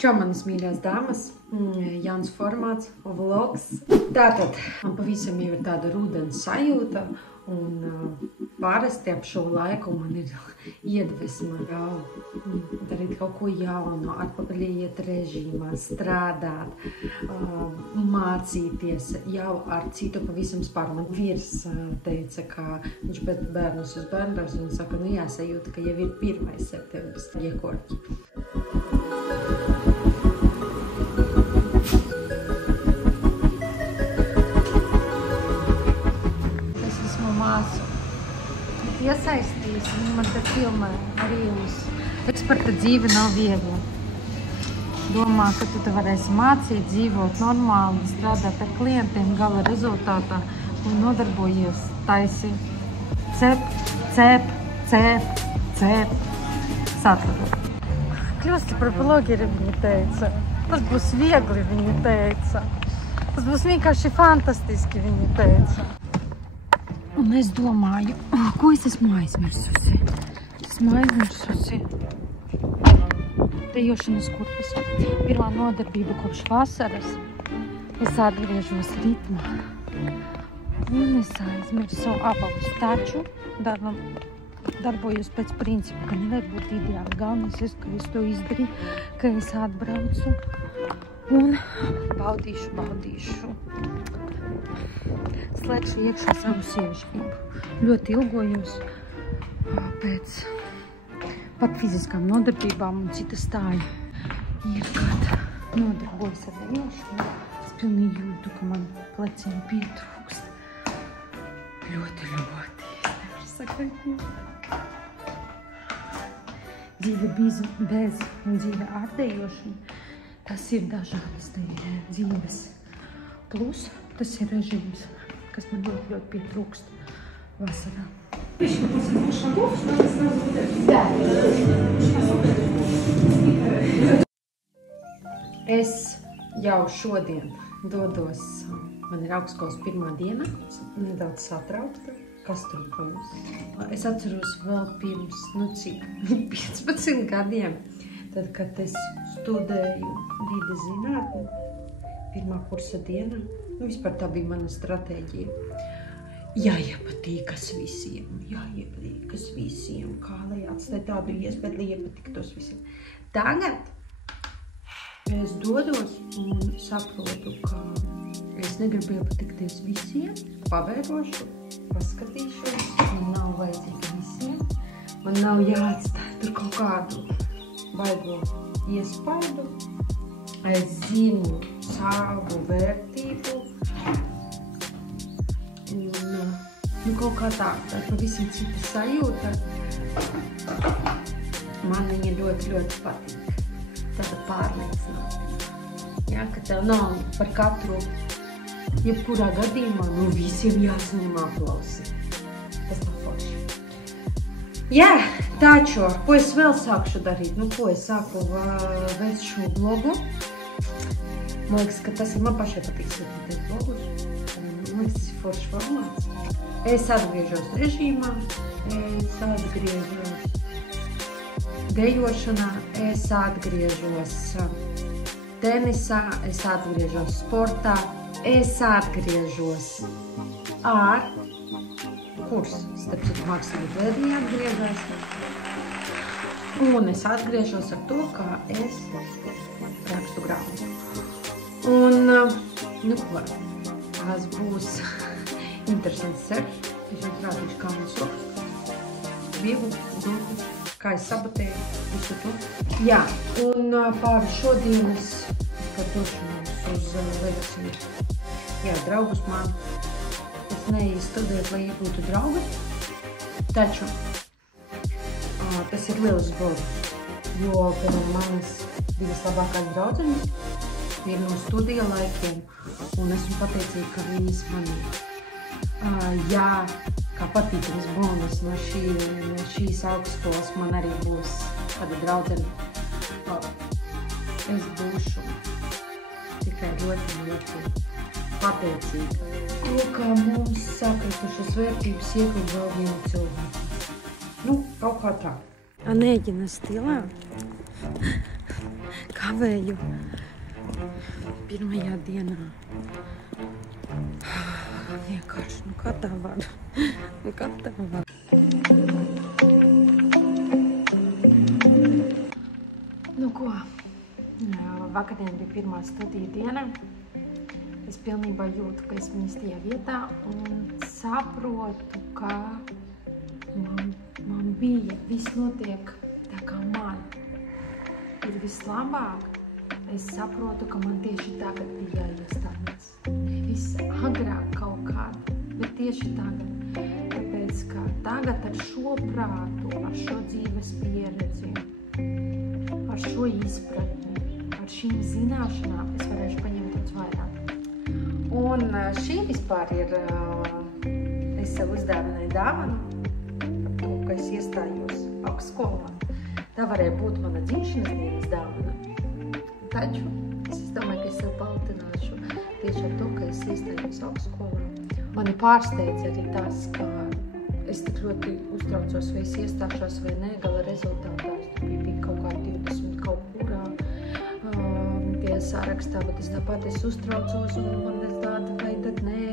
Čau, manas mīļās dāmas, jauns formāts, vlogs. Tātad, man pavisam jau ir tāda rudens sajūta, un parasti ap šo laiku man ir iedvesma jau darīt kaut ko jaunu, atpakaļ iet režīmā, strādāt, mācīties jau ar citu pavisam spāru. Man vīrs teica, ka viņš pēc bērnus uz bērndārs un saka, nu jāsajūta, ka jau ir 1. septembris iekorķi. Iesaistījis, un man te filmē arī uz eksperta dzīve nav viegli. Domā, ka tu te varēsi mācīt, dzīvot normāli, strādāt ar klientiem, gala rezultātā un nodarbojies taisi cep, saturu. Kļūsti par blogeri, viņa teica. Tas būs viegli, viņa teica. Tas būs vienkārši fantastiski, viņa teica. Un es domāju, ko es esmu aizmirsusi? Esmu aizmirsusi dejošanas kurpes. Pirmā nodarbība kopš vasaras. Es atgriežos ritmā. Un es aizmirsu abalus. Taču darbojos pēc principa, ka nevajag būt ideāli. Galvenais, ka es to izdarīju, ka es atbraucu un baudīšu. Slēgšu iekšā savu sievišķību. Ļoti ilgojos pēc pat fiziskām nodarbībām un cita stāja. Jebkad nodarbojas ar dejošanu. Es pilnīgi jūtu, ka man pleciem pietrūkst. Ļoti. Es nevaru sagaidīt. Dzīve bez un dzīve ar dejošanu. Tas ir dažādas dzīves. Plus tas ir režīms, kas man ļoti pietrūkst vasarā. Es jau šodien dodos, man ir augstskolas 1. diena, nedaudz satraukta. Kas tur būs? Es atceros vēl pirms, 15 gadiem, tad, kad es studēju vides zinātni, 1. kursa dienā. Vispār tā bija mana stratēģija. Jāiepatīkas visiem, kā lai atstāja tādu iespēju, lai iepatiktos visiem. Tagad es dodos un saprotu, ka es negribu iepatikties visiem, pavērošu, paskatīšos, man nav vajadzīgi visiem, man nav jāatstāj tur kaut kādu baigo iespaidu. Es zinu savu vērtību un kaut kā tā pavisam cita sajūta. Man viņa ļoti patīk. Tāda pārliecināta. Jā, ka tev nav par katru, jebkurā gadījumā, visiem jāsaņem aplausi. Tas tā forši. Jā, taču, ko es vēl sākšu darīt? Ko es sāku veikt šo blogu? Man liekas, ka tas ir man pašai patīk skatīt blogus. Man liekas, tas ir foršs formāts. Es atgriežos režīmā, es atgriežos dejošanā, es atgriežos tenisā, es atgriežos sportā, es atgriežos ar kursu. Starp citu, mākslīgi vēl bija atgriežos. Un es atgriežos ar to, kā es rakstu grāmatu. Un, ko, tās būs interesants ceļš. Es jums rādīšu, kā mums rakstu. Viegli, kā es sabotēju, visu to. Jā, un pār šodienas došanos uz Legasiju. Jā, draugus man. Es neeju studēt, lai iegūtu draugus. Taču tas ir liels bonus, jo pēc manas 2 labākās draudzenes ir no studija laikiem, un esmu pateicīga, ka viņas man ir. Jā, kā patīkams bonus no šīs augstskolas man arī būs kāda draudzene. Es būšu tikai ļoti pateicīga. To, kā mums sakritušas vērtības iekļūt vēl vienu cilvēku. Kaut kā tā. Anēģina stilā. Kā kavēju pirmajā dienā. Vienkārši, nu kā tā var? Nu ko, vakardien bija pirmā studiju diena. Es pilnībā jūtu, ka esmu īstajā vietā un saprotu, ka man bija, viss notiek tā kā man ir vislabāk. Es saprotu, ka man tieši tagad bija jāiestājas. Nevis agrāk kaut kāda, bet tieši tagad. Tāpēc, ka tagad ar šo prātu, ar šo dzīves pieredzi, ar šo izpratni, ar šīm zināšanām es varēšu paņemt daudz vairāk. Un šī vispār ir, es sev uzdāvināju dāvanu par to, ka es iestājos augstskolā. Tā varēja būt mana dzimšanas dienas dāvana. Taču es domāju, ka es sev paltināšu tieši ar to, ka es iestājos augstskolā. Mani pārsteidz arī tas, ka es tik ļoti uztraucos, vai es iestāšos vai ne, gala rezultātā. Bija kaut kā 20 kaut kurā pie sarakstā, bet es tāpat uztraucos un man es tāda, vai tad nē,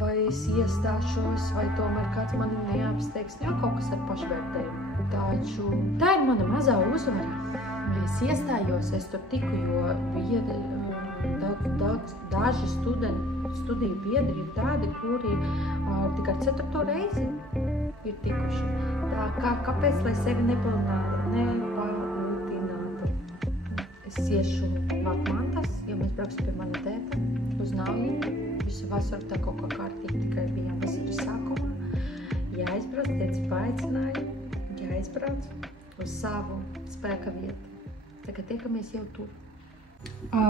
vai es iestāšos, vai tomēr kāds mani neapsteigs, jau kaut kas ar pašvērtējumu. Taču tā ir mana mazā uzvara. Es iestājos, es tur tiku, jo bija daži studiju biedri ir tādi, kuri tikai 4. reizi ir tikuši. Tā kā, kāpēc, lai sevi nepalutinātu? Es iešu Vakmantas, jo mēs brauksim pie mana tēta uz Naujiņu. Visu vasaru tā kaut kā kārtīgi tikai bijām vasaras sākumā. Jāizbrauc, tētis paaicināja, jāizbrauc uz savu spēka vietu. Tagad tiekamies jau tur.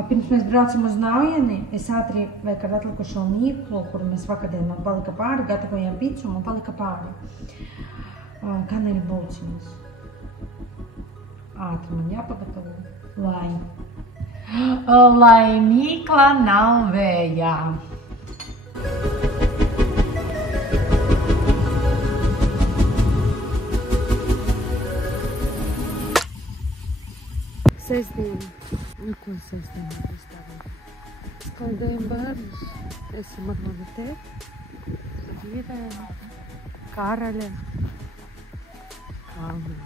Pirms mēs braucam uz Naujieni, es ātri veik ar atlikušo mīklu, kuru mēs vakardien man palika pāri, gatavojām picu un man palika pāri. Kaneļu bulciņas. Ātri man jāpagatavo. Lai mīkla nav vējā. Sestdiena. Nu, ko sestdiena mēs darām? Skaidējam bērnus. Esam ar manu tēti, Irēnu, Karaļa, Kalnu.